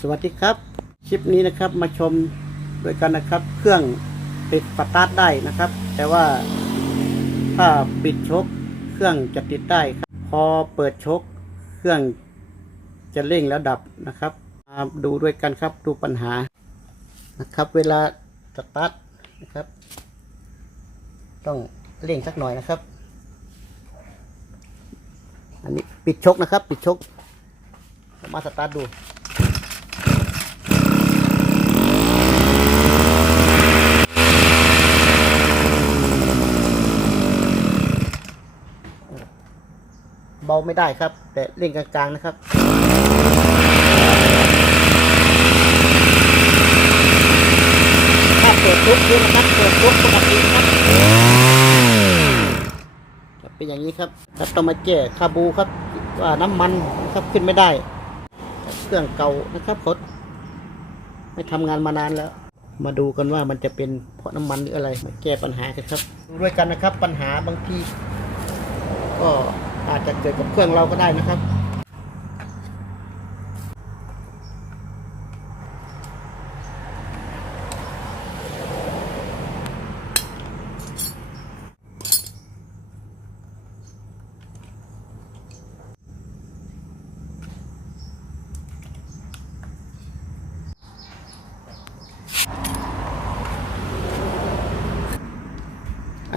สวัสดีครับ คลิปนี้นะครับมาชมด้วยกันนะครับ เครื่องติดสตาร์ทได้นะครับ แต่ว่าถ้าปิดชกเครื่องจะติดได้ครับพอเปิดชกเครื่องจะเร่งแล้วดับนะครับมาดูด้วยกันครับดูปัญหานะครับ เวลาสตาร์ทนะครับ ต้องเร่งสักหน่อยนะครับ อันนี้ปิดชกนะครับ ปิดชกมาสตาร์ทดู เบาไม่ได้ครับ แต่เล่นกลางๆนะครับ ถ้าเปิดปุ๊บดูนะครับเปิดปุ๊บปกติครับจะเป็นอย่างนี้ครับครับต้องมาแก้คาบูครับว่าน้ำมันนะครับขึ้นไม่ได้ เครื่องเก่านะครับพดไม่ทำงานมานานแล้ว มาดูกันว่ามันจะเป็นเพราะน้ำมันหรืออะไรมาแก้ปัญหากันครับ ดูด้วยกันนะครับ ปัญหาบางทีก็ อาจจะเกิดกับเครื่องเราก็ได้นะครับ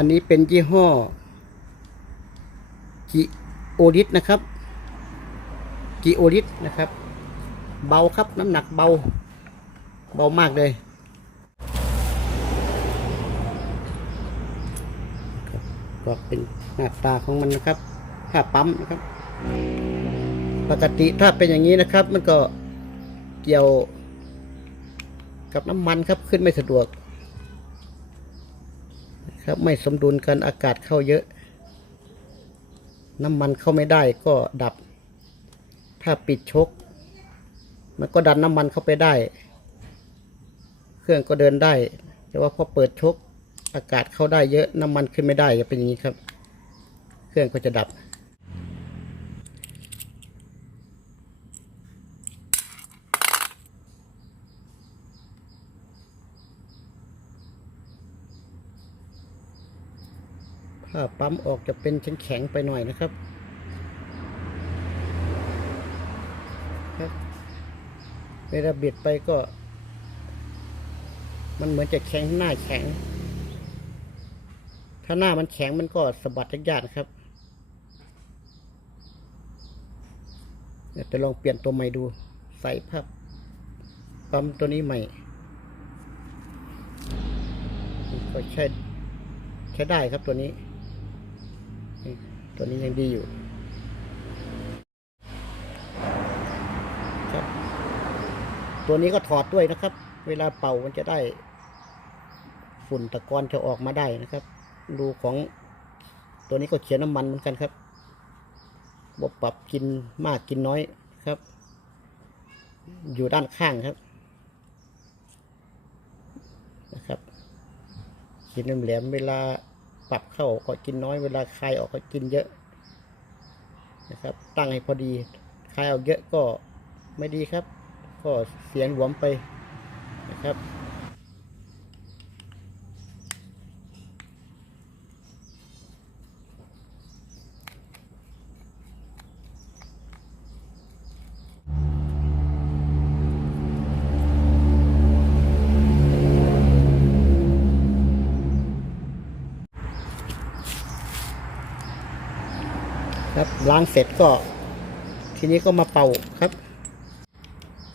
อันนี้เป็นยี่ห้อ กิ โอริสนะครับกิโอริสนะครับ เบาครับน้ำหนักเบา เบามากเลยครับก็เป็นหน้าตาของมันนะครับถ้าปั๊มนะครับ ปกติถ้าเป็นอย่างนี้นะครับ มันก็เกี่ยวกับน้ำมันครับขึ้นไม่สะดวกครับไม่สมดุลกันอากาศเข้าเยอะ น้ำมันเข้าไม่ได้ก็ดับ ถ้าปิดชก มันก็ดันน้ำมันเข้าไปได้ เครื่องก็เดินได้ แต่ว่าพอเปิดชกอากาศเข้าได้เยอะน้ำมันขึ้นไม่ได้จะเป็นอย่างนี้ครับ เครื่องก็จะดับ ถ้าปั๊มออกจะเป็นแข็งๆไปหน่อยนะครับครับเวลาบิดไปก็ มันเหมือนจะแข็งหน้าแข็ง ถ้าหน้ามันแข็งมันก็สะบัดยากๆนะครับเดี๋ยวจะลองเปลี่ยนตัวใหม่ดู ใส่ภาพปั๊มตัวนี้ใหม่ก็ใช้ใช้ได้ครับตัวนี้ ตัวนี้ยังดีอยู่ครับ ตัวนี้ก็ถอดด้วยนะครับ เวลาเป่ามันจะได้ ฝุ่นตะกอนจะออกมาได้นะครับ ดูของตัวนี้ก็เขียนน้ำมันเหมือนกันครับว่าปรับกินมากกินน้อยครับ อยู่ด้านข้างครับนะครับกินแหลมเวลา ปรับเข้าก็กินน้อยเวลาคายออกก็กินเยอะนะครับ ตั้งให้พอดีคายออกเยอะก็ไม่ดีครับ ก็เสียงหลวมไปนะครับ ล้างเสร็จก็ ทีนี้ก็มาเป่าครับ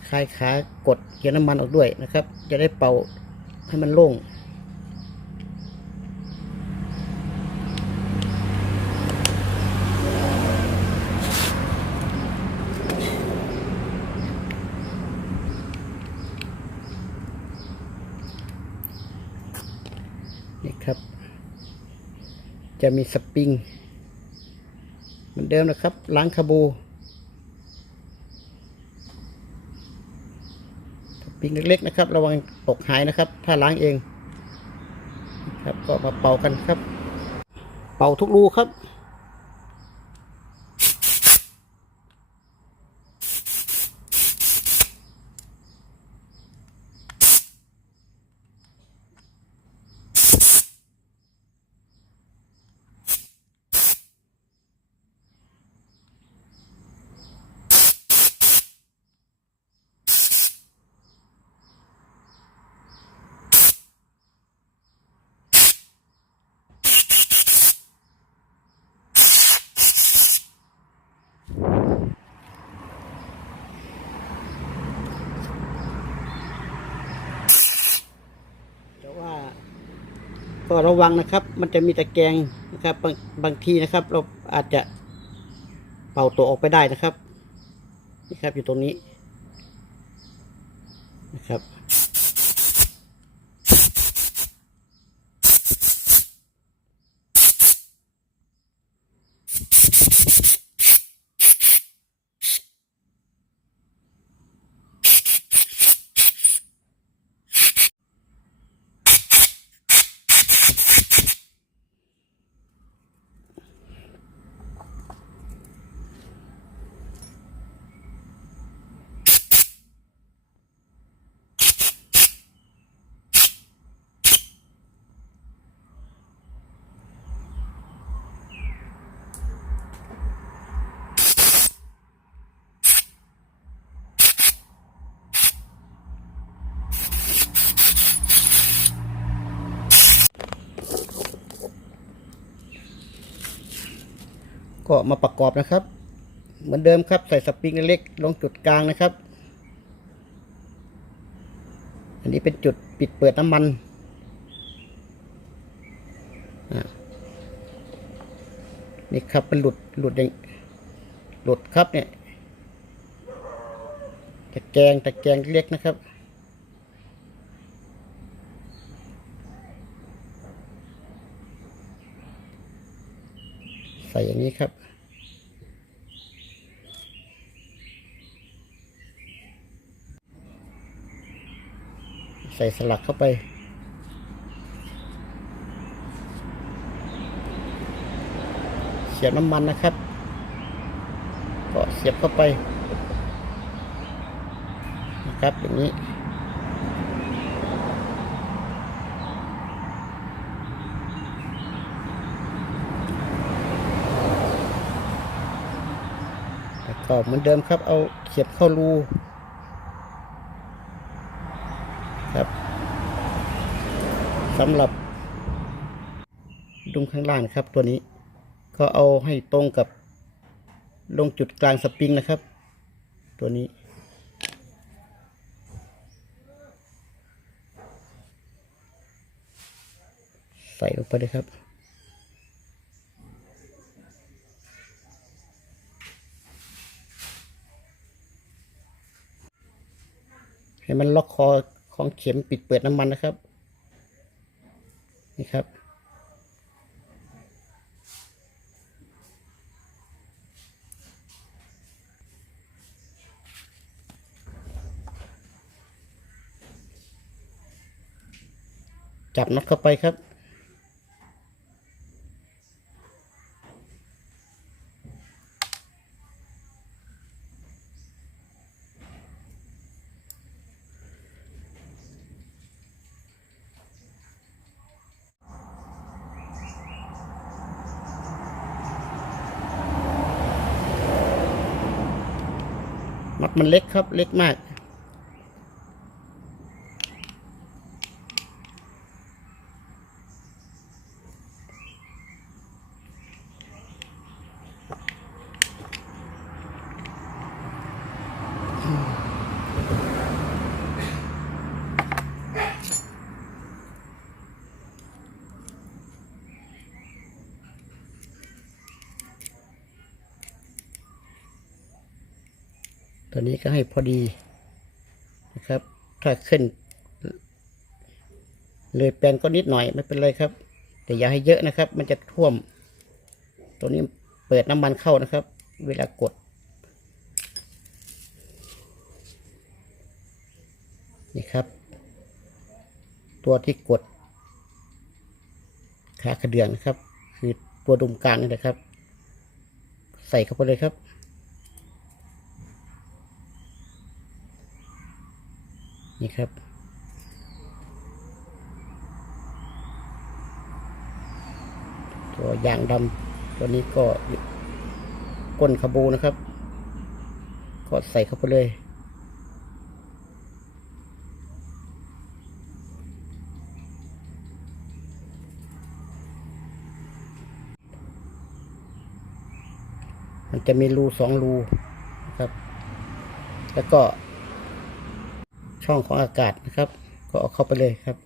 คลายขากดเกียน้ำมันออกด้วยนะครับ จะได้เป่าให้มันโล่งนี่ครับ จะมีสปริง เหมือนเดิมนะครับ ล้างคาบูปิงเล็กๆนะครับ ระวังตกหายนะครับ ถ้าล้างเอง ครับก็มาเป่ากันครับ เป่าทุกรูครับ ก็ระวังนะครับ มันจะมีตะแกรงนะครับบางบางทีนะครับ เราอาจจะเป่าตัวออกไปได้นะครับนี่ครับอยู่ตรงนี้นะครับ ก็มาประกอบนะครับ เหมือนเดิมครับ ใส่สปริงเล็กลงจุดกลางนะครับ อันนี้เป็นจุดปิดเปิดน้ำมันนี่ครับเป็นหลุดหลุดอย่างหลุดครับเนี่ยตะแกงตะแกงเล็กนะครับใส่อย่างนี้ครับ ใส่สลักเข้าไปเสียบน้ำมันนะครับ ก็เสียบเข้าไปนะครับอย่างนี้แล้วก็เหมือนเดิมครับเอาเขียบเข้ารูครับ สำหรับดุมข้างล่างนะครับตัวนี้ ก็เอาให้ตรงกับลงจุดกลางสปริงนะครับ ตัวนี้ ใส่ลงไปเลยครับให้มันล็อกคอของเข็มปิดเปิดน้ำมันนะครับ นี่ครับ จับน็อตเข้าไปครับ มันเล็กครับเล็กมาก ตัวนี้ก็ให้พอดีนะครับ ถ้าขึ้น เลยแปลนก็นิดหน่อยไม่เป็นไรครับ แต่อย่าให้เยอะนะครับ มันจะท่วม ตัวนี้เปิดน้ำมันเข้านะครับ เวลากดนี่ครับ ตัวที่กดขากระเดื่องนะครับ คือตัวดุมกลางนี่นะครับ ใส่เข้าไปเลยครับ นี่ครับ ตัวยางดำตัวนี้ก็ก้นขบูนะครับ ก็ใส่เข้าไปเลยมันจะมีรูสองรูครับ แล้วก็ ช่องของอากาศนะครับ ก็เอาเข้าไปเลยครับ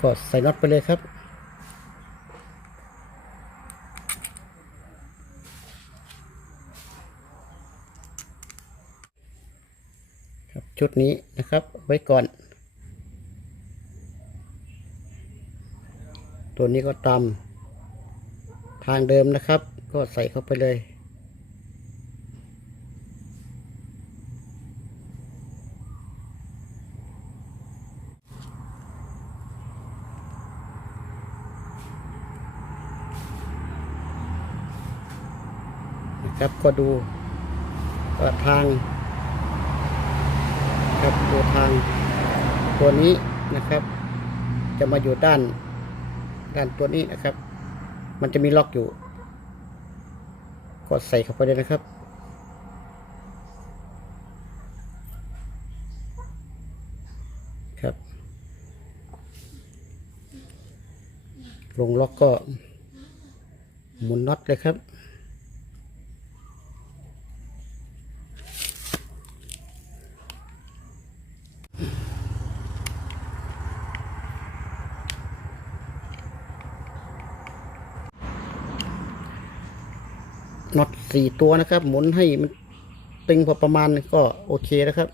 ก็ใส่น็อตไปเลยครับ ชุดนี้นะครับไว้ก่อน ตัวนี้ก็ตามทางเดิมนะครับ ก็ใส่เข้าไปเลย นะครับก็ดูว่าทางครับดูทางตัวนี้นะครับ จะมาอยู่ด้านด้านตัวนี้นะครับ มันจะมีล็อกอยู่ ก็ใส่เข้าไปเลยนะครับ ครับ ลงล็อกก็หมุนน็อตเลยครับ น็อตสี่ตัวนะครับ หมุนให้มันตึงพอประมาณก็โอเคนะครับ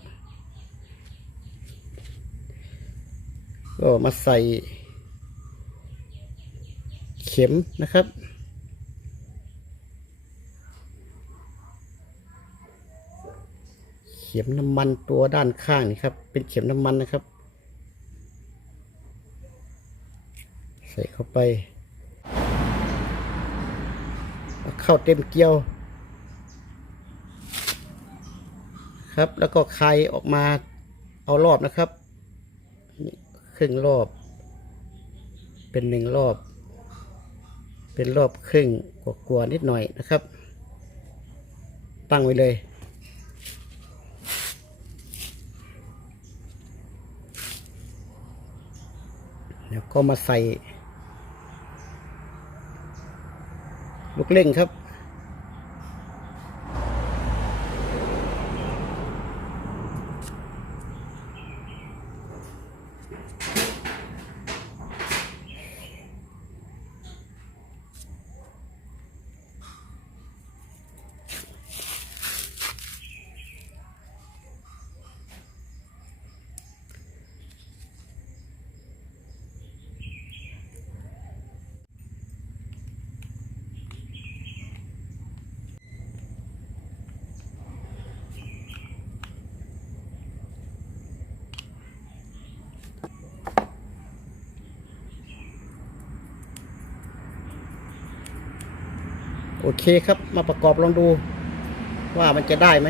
ก็มาใส่ เข็มนะครับเข็มน้ำมันตัวด้านข้างนี่ครับ เป็นเข็มน้ำมันนะครับ ใส่เข้าไป เข้าเต็มเกลียว ครับ แล้วก็คายออกมาเอารอบนะครับ ครึ่งรอบ เป็นหนึ่งรอบ เป็นรอบครึ่งกว่าๆนิดหน่อยนะครับ ตั้งไว้เลยแล้วก็มาใส่ ลูกเล่งครับ เคครับ มาประกอบลองดู ว่ามันจะได้ไหม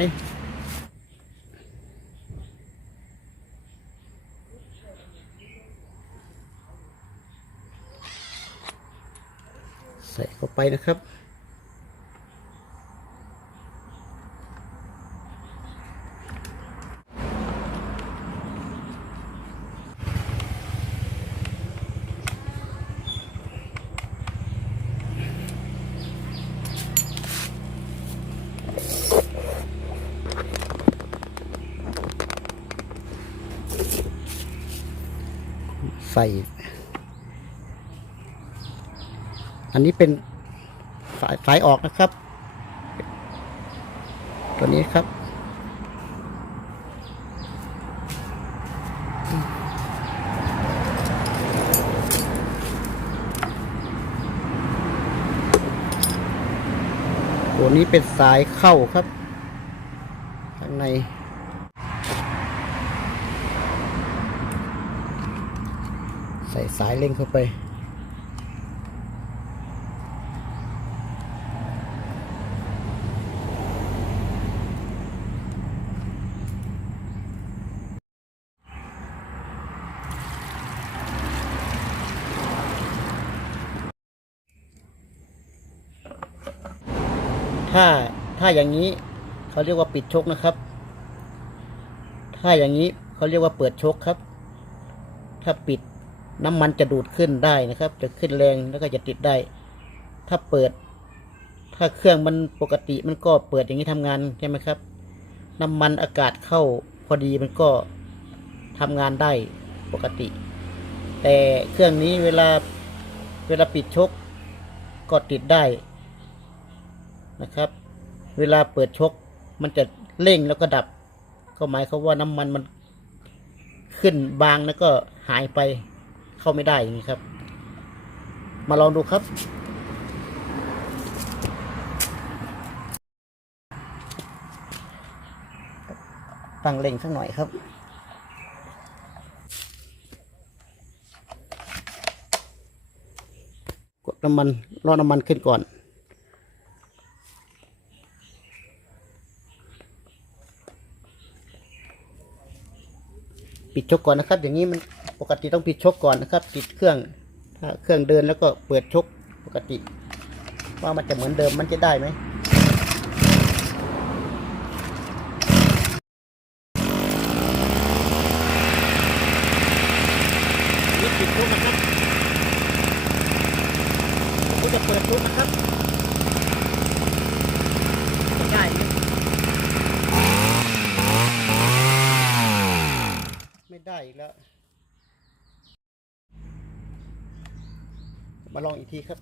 ใส่เข้าไปนะครับ ใส่อันนี้เป็นสายสายออกนะครับ ตัวนี้ครับ ตัวนี้เป็นสายเข้าครับ ข้างใน ใส่สายเล่งเข้าไป ถ้าถ้าอย่างนี้เขาเรียกว่าปิดชกนะครับ ถ้าอย่างนี้เขาเรียกว่าเปิดชกครับ ถ้าปิด น้ำมันจะดูดขึ้นได้นะครับ จะขึ้นแรงแล้วก็จะติดได้ ถ้าเปิด ถ้าเครื่องมันปกติมันก็เปิดอย่างนี้ทำงานใช่ไหมครับ น้ำมันอากาศเข้าพอดีมันก็ทำงานได้ปกติ แต่เครื่องนี้เวลาเวลาปิดชกก็ติดได้นะครับ เวลาเปิดชกมันจะเร่งแล้วก็ดับ ก็หมายความว่าน้ำมันมันขึ้นบางแล้วก็หายไป เข้าไม่ได้อย่างนี้ครับ มาลองดูครับ ตั้งเร่งสักหน่อยครับกดน้ำมันรอน้ำมันขึ้นก่อนปิดชกก่อนนะครับ อย่างนี้มัน ปกติต้องปิดชกก่อนนะครับปิดเครื่องถ้าเครื่องเดินแล้วก็เปิดชกปกติ ว่ามันจะเหมือนเดิมมันจะได้ไหมนี่ปิดทุกนะครับผมจะเปิดทุกนะครับจะได้ไหมไม่ได้อีกแล้ว มาลองอีกทีครับ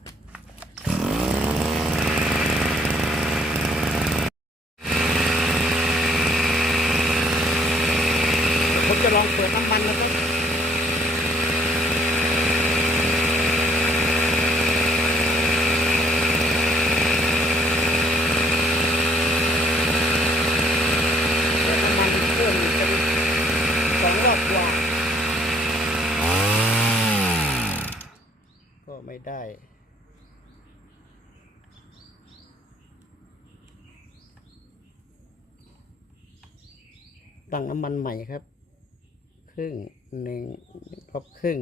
ผมจะลองเปิดน้ำมันนะครับ แต่น้ำมันเครื่องเป็นสองรอบกว่า ก็ ไม่ได้ ตั้งน้ำมันใหม่ครับ ครึ่งหนึ่งรบครึ่ง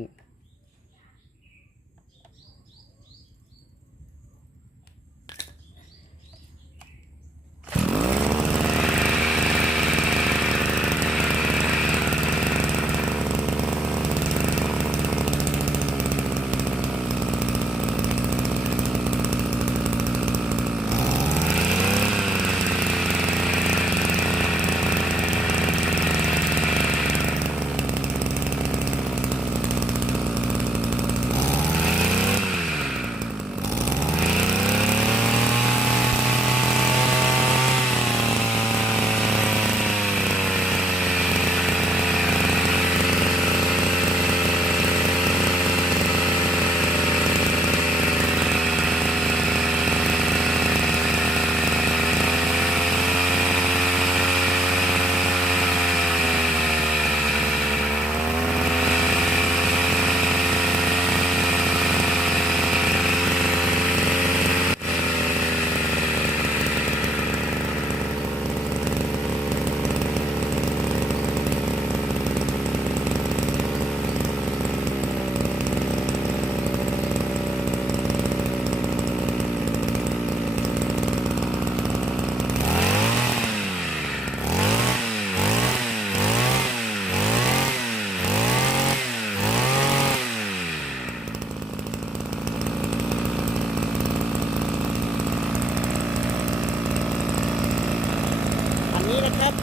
อันนี้นะครับ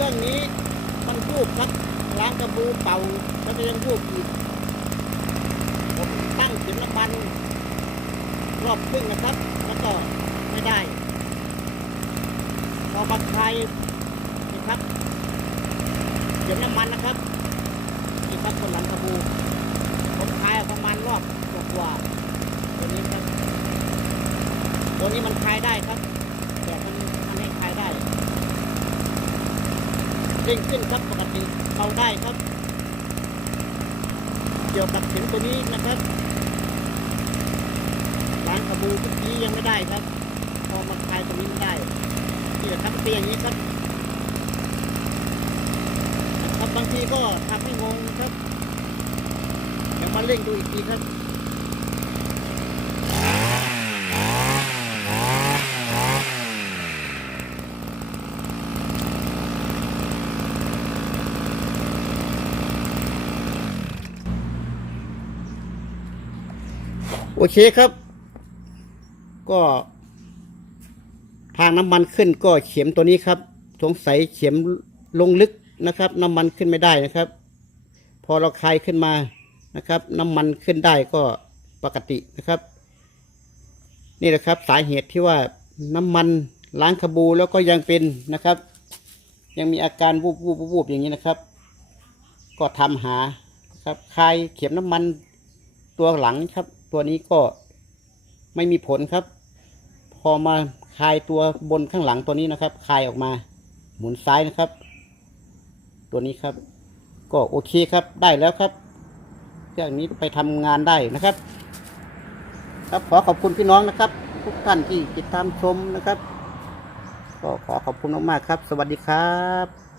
เครื่องนี้มันรูปครับล้างกระบูเป่าแล้วก็ยังรูปอีกผมตั้งเข็มน้ำมันรอบครึ่งนะครับ แล้วก็ไม่ได้พอมาคลายนี่ครับเข็มน้ำมันนะครับนี่ครับคนหลังกระบูผมคลายประมาณรอบกว่าตัวนี้ครับตัวนี้มันคลายได้ครับ แต่มันมันให้คลายได้ เร่งขึ้นครับปกติเบาได้ครับ เกี่ยวกับเข็มตัวนี้นะครับล้างกระบูเมื่อกี้ยังไม่ได้ครับ พอมาคลายตรงนี้ไม่ได้นี่แหละครับเตียงอย่างนี้ครับครับบางทีก็ทำให้งงครับเดี๋ยวมาเร่งดูอีกทีครับ โอเคครับ ก็ทางน้ำมันขึ้นก็เข็มตัวนี้ครับ สงสัยเข็มลงลึกนะครับ น้ำมันขึ้นไม่ได้นะครับ พอเราคลายขึ้นมานะครับ น้ำมันขึ้นได้ก็ปกตินะครับ นี่แหละครับ สาเหตุที่ว่าน้ำมันล้างขบูแล้วก็ยังเป็นนะครับ ยังมีอาการวูบวูบวูบวูบอย่างนี้นะครับ ก็ทำหาครับคลายเข็มน้ำมันตัวหลังครับ ตัวนี้ก็ไม่มีผลครับ พอมาคลายตัวบนข้างหลังตัวนี้นะครับ คลายออกมา หมุนซ้ายนะครับ ตัวนี้ครับ ก็โอเคครับได้แล้วครับเครื่องนี้ไปทำงานได้นะครับ ครับขอขอบคุณพี่น้องนะครับ ทุกท่านที่ติดตามชมนะครับ ก็ขอขอบคุณมากๆครับ สวัสดีครับ